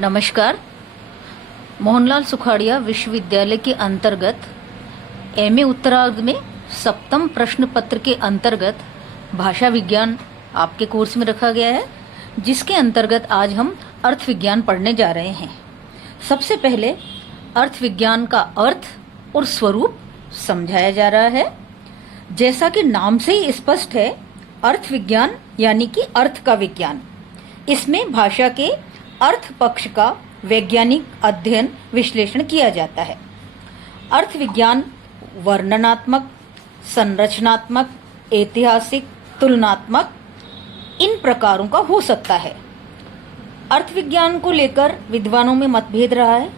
नमस्कार। मोहनलाल सुखाड़िया विश्वविद्यालय के अंतर्गत एमए उत्तरार्ध में सप्तम प्रश्न पत्र के अंतर्गत भाषा विज्ञान आपके कोर्स में रखा गया है, जिसके अंतर्गत आज हम अर्थ विज्ञान पढ़ने जा रहे हैं। सबसे पहले अर्थ विज्ञान का अर्थ और स्वरूप समझाया जा रहा है। जैसा कि नाम से ही स्पष्ट है, अर्थ विज्ञान यानी कि अर्थ का विज्ञान। इसमें भाषा के अर्थ पक्ष का वैज्ञानिक अध्ययन विश्लेषण किया जाता है। अर्थ विज्ञान वर्णनात्मक, संरचनात्मक, ऐतिहासिक, तुलनात्मक इन प्रकारों का हो सकता है। अर्थ विज्ञान को लेकर विद्वानों में मतभेद रहा है।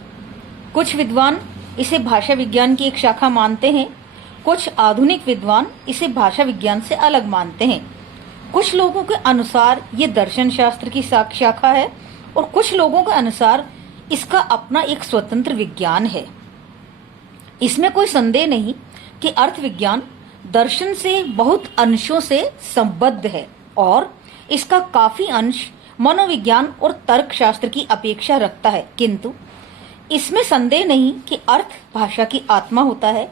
कुछ विद्वान इसे भाषा विज्ञान की एक शाखा मानते हैं, कुछ आधुनिक विद्वान इसे भाषा विज्ञान से अलग मानते हैं। कुछ लोगों के अनुसार ये दर्शन शास्त्र की शाखा है और कुछ लोगों के अनुसार इसका अपना एक स्वतंत्र विज्ञान है। इसमें कोई संदेह नहीं कि अर्थ विज्ञान दर्शन से बहुत अंशों से संबद्ध है और इसका काफी अंश मनोविज्ञान और तर्कशास्त्र की अपेक्षा रखता है, किंतु इसमें संदेह नहीं कि अर्थ भाषा की आत्मा होता है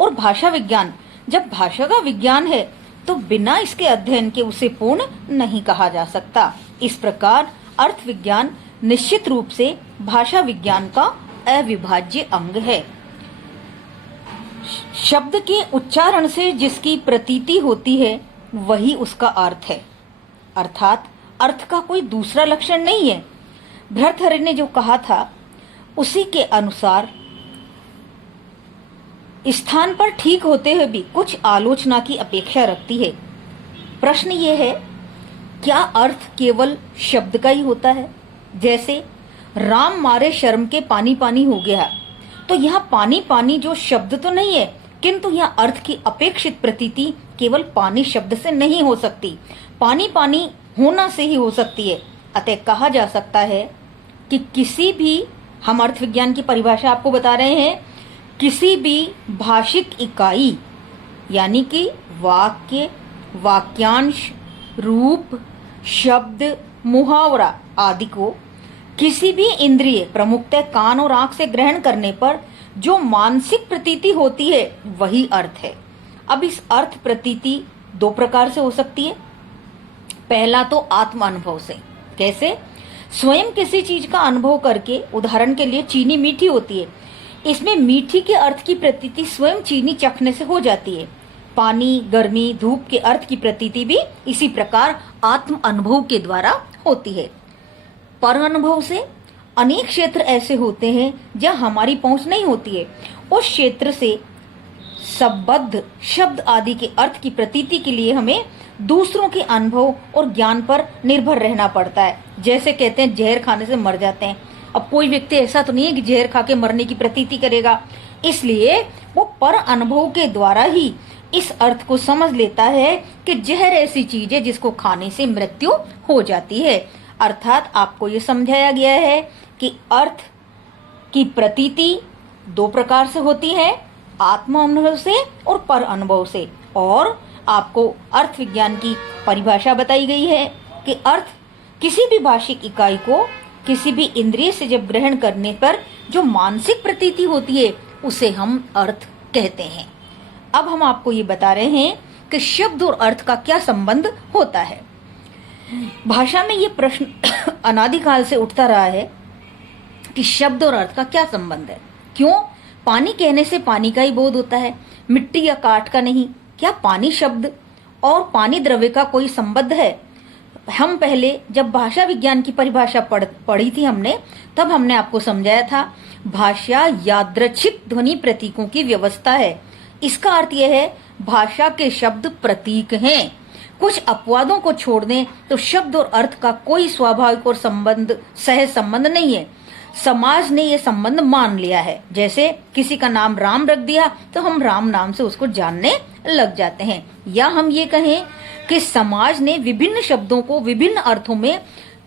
और भाषा विज्ञान जब भाषा का विज्ञान है तो बिना इसके अध्ययन के उसे पूर्ण नहीं कहा जा सकता। इस प्रकार अर्थ विज्ञान निश्चित रूप से भाषा विज्ञान का अविभाज्य अंग है। शब्द के उच्चारण से जिसकी प्रतीति होती है वही उसका अर्थ है, अर्थात अर्थ का कोई दूसरा लक्षण नहीं है। भर्तृहरि ने जो कहा था उसी के अनुसार स्थान पर ठीक होते हुए भी कुछ आलोचना की अपेक्षा रखती है। प्रश्न ये है, क्या अर्थ केवल शब्द का ही होता है? जैसे राम मारे शर्म के पानी पानी हो गया, तो यहाँ पानी पानी जो शब्द तो नहीं है, किंतु यहाँ अर्थ की अपेक्षित प्रतीति केवल पानी शब्द से नहीं हो सकती, पानी पानी होना से ही हो सकती है। अतः कहा जा सकता है कि किसी भी, हम अर्थ विज्ञान की परिभाषा आपको बता रहे हैं, किसी भी भाषिक इकाई यानी कि वाक्य, वाक्यांश, रूप, शब्द, मुहावरा आदि को किसी भी इंद्रिय, प्रमुखतः कान और आंख से ग्रहण करने पर जो मानसिक प्रतीति होती है वही अर्थ है। अब इस अर्थ प्रतीति दो प्रकार से हो सकती है। पहला तो आत्म अनुभव से। कैसे? स्वयं किसी चीज का अनुभव करके, उदाहरण के लिए चीनी मीठी होती है, इसमें मीठी के अर्थ की प्रतीति स्वयं चीनी चखने से हो जाती है। पानी, गर्मी, धूप के अर्थ की प्रतीति भी इसी प्रकार आत्म अनुभव के द्वारा होती है। पर अनुभव से अनेक क्षेत्र ऐसे होते हैं जहाँ हमारी पहुंच नहीं होती है। उस क्षेत्र से संबद्ध शब्द आदि के अर्थ की प्रतीति के लिए हमें दूसरों के अनुभव और ज्ञान पर निर्भर रहना पड़ता है। जैसे कहते हैं जहर खाने से मर जाते हैं। अब कोई व्यक्ति ऐसा तो नहीं है कि जहर खा के मरने की प्रतीति करेगा, इसलिए वो पर अनुभव के द्वारा ही इस अर्थ को समझ लेता है कि जहर ऐसी चीज है जिसको खाने से मृत्यु हो जाती है। अर्थात आपको ये समझाया गया है कि अर्थ की प्रतीति दो प्रकार से होती है, आत्म अनुभव से और पर अनुभव से। और आपको अर्थ विज्ञान की परिभाषा बताई गई है कि अर्थ किसी भी भाषिक इकाई को किसी भी इंद्रिय से जब ग्रहण करने पर जो मानसिक प्रतीति होती है उसे हम अर्थ कहते हैं। अब हम आपको ये बता रहे हैं कि शब्द और अर्थ का क्या संबंध होता है। भाषा में ये प्रश्न अनादिकाल से उठता रहा है कि शब्द और अर्थ का क्या संबंध है। क्यों पानी कहने से पानी का ही बोध होता है, मिट्टी या काठ का नहीं? क्या पानी शब्द और पानी द्रव्य का कोई संबंध है? हम पहले जब भाषा विज्ञान की परिभाषा पढ़ी थी हमने, तब हमने आपको समझाया था भाषा यादृच्छिक ध्वनि प्रतीकों की व्यवस्था है। इसका अर्थ यह है भाषा के शब्द प्रतीक हैं। कुछ अपवादों को छोड़ दें तो शब्द और अर्थ का कोई स्वाभाविक और सहज संबंध नहीं है। समाज ने यह संबंध मान लिया है। जैसे किसी का नाम राम रख दिया तो हम राम नाम से उसको जानने लग जाते हैं। या हम ये कहें कि समाज ने विभिन्न शब्दों को विभिन्न अर्थों में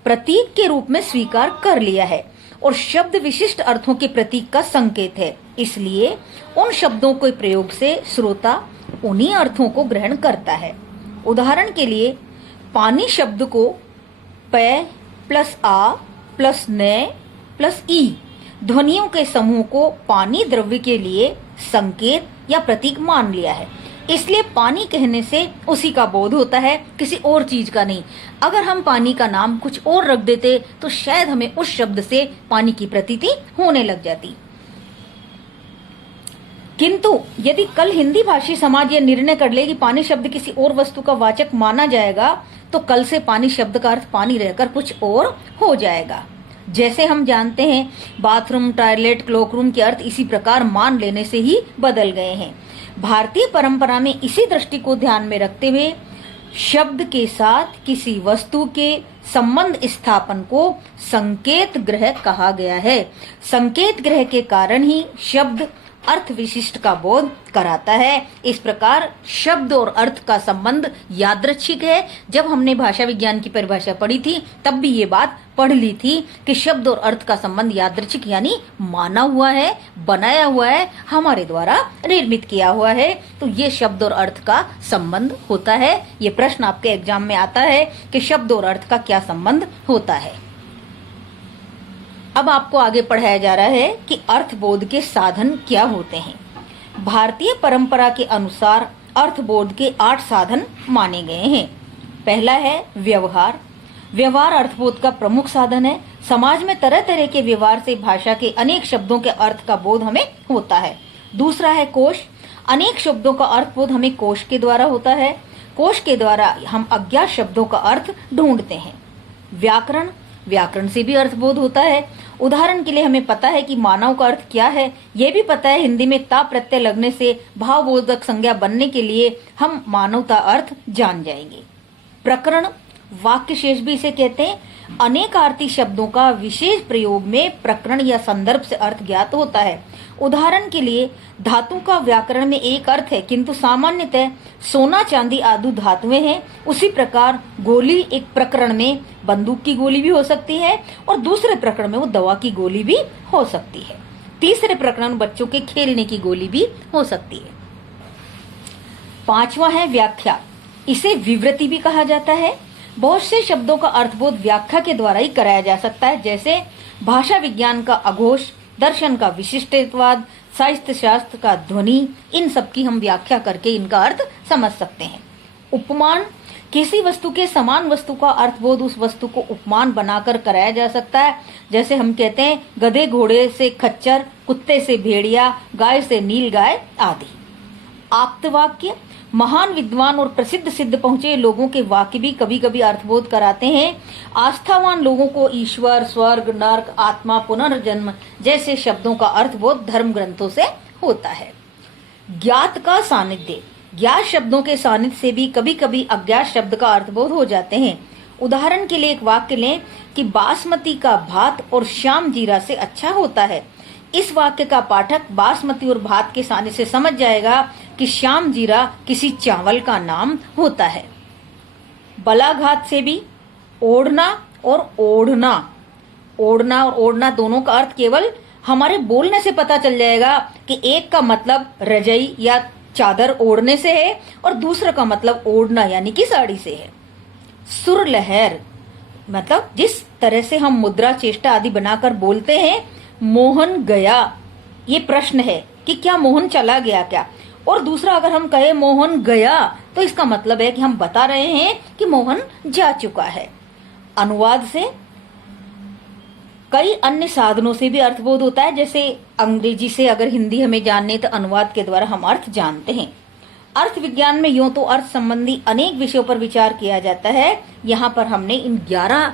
प्रतीक के रूप में स्वीकार कर लिया है और शब्द विशिष्ट अर्थों के प्रतीक का संकेत है। इसलिए उन शब्दों के प्रयोग से श्रोता उन्हीं अर्थों को ग्रहण करता है। उदाहरण के लिए पानी शब्द को प प्लस आ प्लस न प्लस ई ध्वनियों के समूह को पानी द्रव्य के लिए संकेत या प्रतीक मान लिया है। इसलिए पानी कहने से उसी का बोध होता है, किसी और चीज का नहीं। अगर हम पानी का नाम कुछ और रख देते तो शायद हमें उस शब्द से पानी की प्रतीति होने लग जाती। किंतु यदि कल हिंदी भाषी समाज यह निर्णय कर ले कि पानी शब्द किसी और वस्तु का वाचक माना जाएगा, तो कल से पानी शब्द का अर्थ पानी रहकर कुछ और हो जाएगा। जैसे हम जानते हैं बाथरूम, टॉयलेट, क्लोकरूम के अर्थ इसी प्रकार मान लेने से ही बदल गए हैं। भारतीय परंपरा में इसी दृष्टि को ध्यान में रखते हुए शब्द के साथ किसी वस्तु के संबंध स्थापन को संकेत ग्रह कहा गया है। संकेत ग्रह के कारण ही शब्द अर्थ विशिष्ट का बोध कराता है। इस प्रकार शब्द और अर्थ का संबंध यादृच्छिक है। जब हमने भाषा विज्ञान की परिभाषा पढ़ी थी तब भी ये बात पढ़ ली थी कि शब्द और अर्थ का संबंध यादृच्छिक यानी माना हुआ है, बनाया हुआ है, हमारे द्वारा निर्मित किया हुआ है। तो ये शब्द और अर्थ का संबंध होता है। ये प्रश्न आपके एग्जाम में आता है कि शब्द और अर्थ का क्या संबंध होता है। अब आपको आगे पढ़ाया जा रहा है कि अर्थबोध के साधन क्या होते हैं। भारतीय परंपरा के अनुसार अर्थबोध के 8 साधन माने गए हैं। पहला है व्यवहार। व्यवहार अर्थबोध का प्रमुख साधन है। समाज में तरह तरह के व्यवहार से भाषा के अनेक शब्दों के अर्थ का बोध हमें होता है। दूसरा है कोश। अनेक शब्दों का अर्थबोध हमें कोश के द्वारा होता है। कोश के द्वारा हम अज्ञात शब्दों का अर्थ ढूंढते हैं। व्याकरण। व्याकरण से भी अर्थबोध होता है। उदाहरण के लिए हमें पता है कि मानव का अर्थ क्या है। यह भी पता है हिंदी में ता प्रत्यय लगने से भावबोधक संज्ञा बनने के लिए हम मानवता अर्थ जान जाएंगे। प्रकरण। वाक्य शेष भी इसे कहते हैं। अनेकार्थी शब्दों का विशेष प्रयोग में प्रकरण या संदर्भ से अर्थ ज्ञात होता है। उदाहरण के लिए धातु का व्याकरण में एक अर्थ है, किंतु सामान्यतः सोना चांदी आदि धातुएं हैं। उसी प्रकार गोली एक प्रकरण में बंदूक की गोली भी हो सकती है और दूसरे प्रकरण में वो दवा की गोली भी हो सकती है। तीसरे प्रकरण बच्चों के खेलने की गोली भी हो सकती है। पांचवा है व्याख्या। इसे विवृति भी कहा जाता है। बहुत से शब्दों का अर्थबोध व्याख्या के द्वारा ही कराया जा सकता है, जैसे भाषा विज्ञान का अघोष, दर्शन का विशिष्टवाद, साहित्य शास्त्र का ध्वनि। इन सब की हम व्याख्या करके इनका अर्थ समझ सकते हैं। उपमान। किसी वस्तु के समान वस्तु का अर्थबोध उस वस्तु को उपमान बनाकर कराया जा सकता है। जैसे हम कहते हैं गधे घोड़े से खच्चर, कुत्ते से भेड़िया, गाय से नीलगाय आदि। आप्तवाक्य। महान विद्वान और प्रसिद्ध सिद्ध पहुंचे लोगों के वाक्य भी कभी कभी अर्थबोध कराते हैं। आस्थावान लोगों को ईश्वर, स्वर्ग, नर्क, आत्मा, पुनर्जन्म जैसे शब्दों का अर्थबोध धर्म ग्रंथों से होता है। ज्ञात का सानिध्य। ज्ञात शब्दों के सानिध्य से भी कभी कभी अज्ञात शब्द का अर्थबोध हो जाते हैं। उदाहरण के लिए एक वाक्य लें कि बासमती का भात और श्याम जीरा से अच्छा होता है। इस वाक्य का पाठक बासमती और भात के सानिध्य से समझ जाएगा कि श्याम जीरा किसी चावल का नाम होता है। बलाघात से भी ओढ़ना और ओढ़ना, ओढ़ना और ओढ़ना दोनों का अर्थ केवल हमारे बोलने से पता चल जाएगा कि एक का मतलब रजाई या चादर ओढ़ने से है और दूसरा का मतलब ओढ़ना यानी कि साड़ी से है। सुर लहर मतलब जिस तरह से हम मुद्रा, चेष्टा आदि बनाकर बोलते हैं। मोहन गया, ये प्रश्न है कि क्या मोहन चला गया क्या। और दूसरा अगर हम कहें मोहन गया तो इसका मतलब है कि हम बता रहे हैं कि मोहन जा चुका है। अनुवाद से कई अन्य साधनों से भी अर्थबोध होता है। जैसे अंग्रेजी से अगर हिंदी हमें जानने तो अनुवाद के द्वारा हम अर्थ जानते हैं। अर्थ विज्ञान में यूं तो अर्थ संबंधी अनेक विषयों पर विचार किया जाता है। यहाँ पर हमने इन 11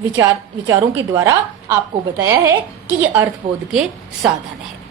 विचारों के द्वारा आपको बताया है कि ये अर्थबोध के साधन है।